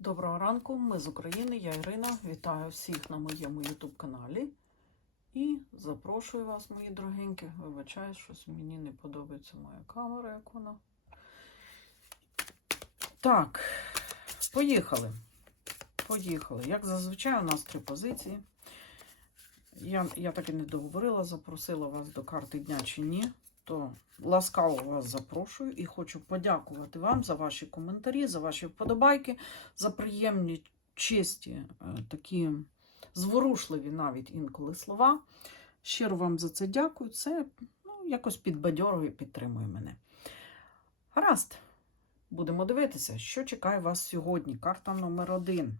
Доброго ранку, ми з України, я Ірина. Вітаю всіх на моєму YouTube каналі. І запрошую вас, мої дорогенькі. Вибачаю, щось мені не подобається моя камера, як вона. Так, поїхали. Поїхали. Як зазвичай, у нас три позиції. Я, я так і не договорила, запросила вас до карти дня чи ні. То ласкаво вас запрошую і хочу подякувати вам за ваші коментарі, за ваші вподобайки, за приємні, чисті, е, такі зворушливі навіть інколи слова. Щиро вам за це дякую. Це ну, якось підбадьорує підтримує мене. Гаразд, будемо дивитися, що чекає вас сьогодні. Карта номер один.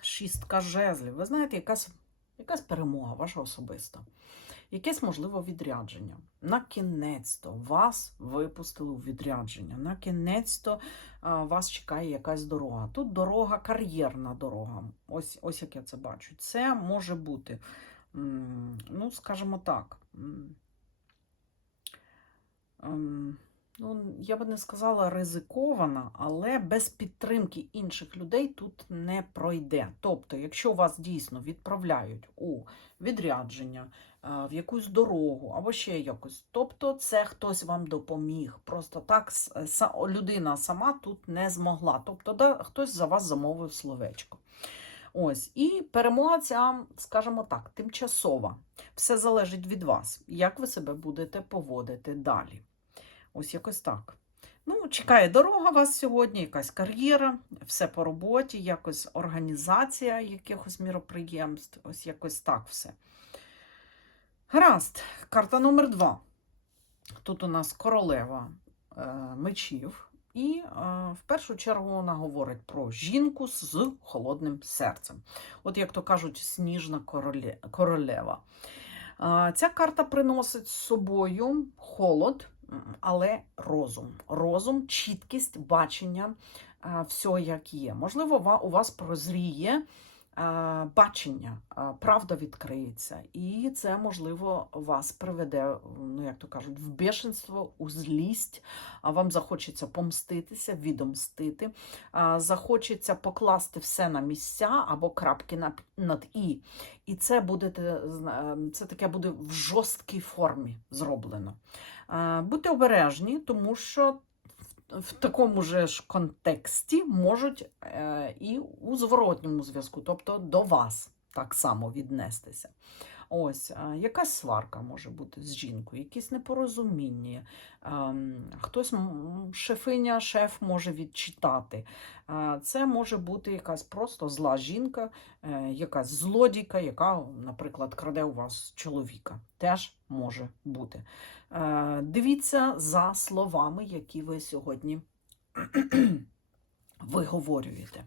Шістка жезлів. Ви знаєте, якась, якась перемога ваша особиста якесь можливо відрядження. На кінець-то вас випустили у відрядження. На кінець-то вас чекає якась дорога. Тут дорога, кар'єрна дорога. Ось, ось як я це бачу. Це може бути, ну, скажімо так. Ну, я би не сказала ризикована, але без підтримки інших людей тут не пройде. Тобто, якщо вас дійсно відправляють у відрядження, е, в якусь дорогу або ще якось, тобто це хтось вам допоміг. Просто так людина сама тут не змогла. Тобто, да, хтось за вас замовив словечко. Ось, і перемога ця, скажімо так, тимчасова. Все залежить від вас, як ви себе будете поводити далі. Ось якось так. Ну, чекає дорога вас сьогодні, якась кар'єра, все по роботі, якось організація якихось міроприємств, ось якось так все. Гаразд, карта номер два. Тут у нас королева е, мечів, і е, в першу чергу вона говорить про жінку з холодним серцем. От, як то кажуть, сніжна короле, королева. Ця карта приносить з собою холод, але розум. Розум, чіткість бачення всього, як є. Можливо, у вас прозріє бачення, е, правда відкриється, і це, можливо, вас приведе, ну, як то кажуть, в бешенство, у злість, а вам захочеться помститися, відомстити, захочеться покласти все на місця або крапки над і. І це будете, зна- це таке буде в жорсткій формі зроблено. Е, Будьте обережні, тому що в- такому же ж контексті можуть е, і у зворотньому зв'язку, тобто до вас так само віднестися. Ось, якась сварка може бути з жінкою, якісь непорозуміння. ем, Хтось, шефиня, шеф може відчитати. Це може бути якась просто зла жінка, е, якась злодійка, яка, наприклад, краде у вас чоловіка. Теж може бути. Е, Дивіться за словами, які ви сьогодні виговорюєте.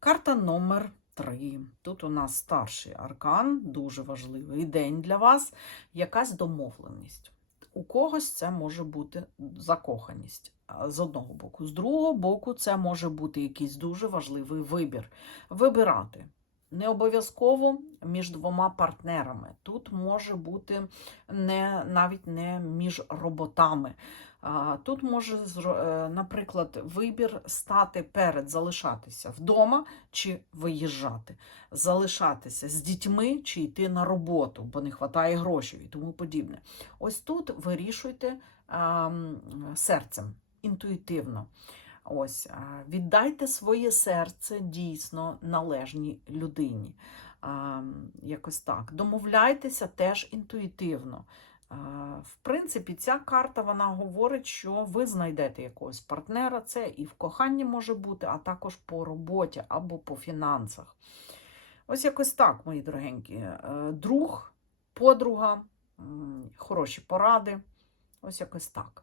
Карта номер 3. Тут у нас старший аркан, дуже важливий день для вас. Якась домовленість. У когось це може бути закоханість з одного боку. З другого боку, це може бути якийсь дуже важливий вибір. Вибирати. Не обов'язково між двома партнерами. Тут може бути не, навіть не між роботами. Тут може, е, наприклад, вибір стати перед залишатися вдома чи виїжджати, залишатися з дітьми чи йти на роботу, бо не вистачає грошей і тому подібне. Ось тут вирішуйте серцем, інтуїтивно. Ось, віддайте своє серце дійсно належній людині. Якось так. Домовляйтеся теж інтуїтивно. В принципі, ця карта вона говорить, що ви знайдете якогось партнера. Це і в коханні може бути, а також по роботі або по фінансах. Ось якось так, мої дорогенькі. Е, Друг, подруга, хороші поради. Ось якось так.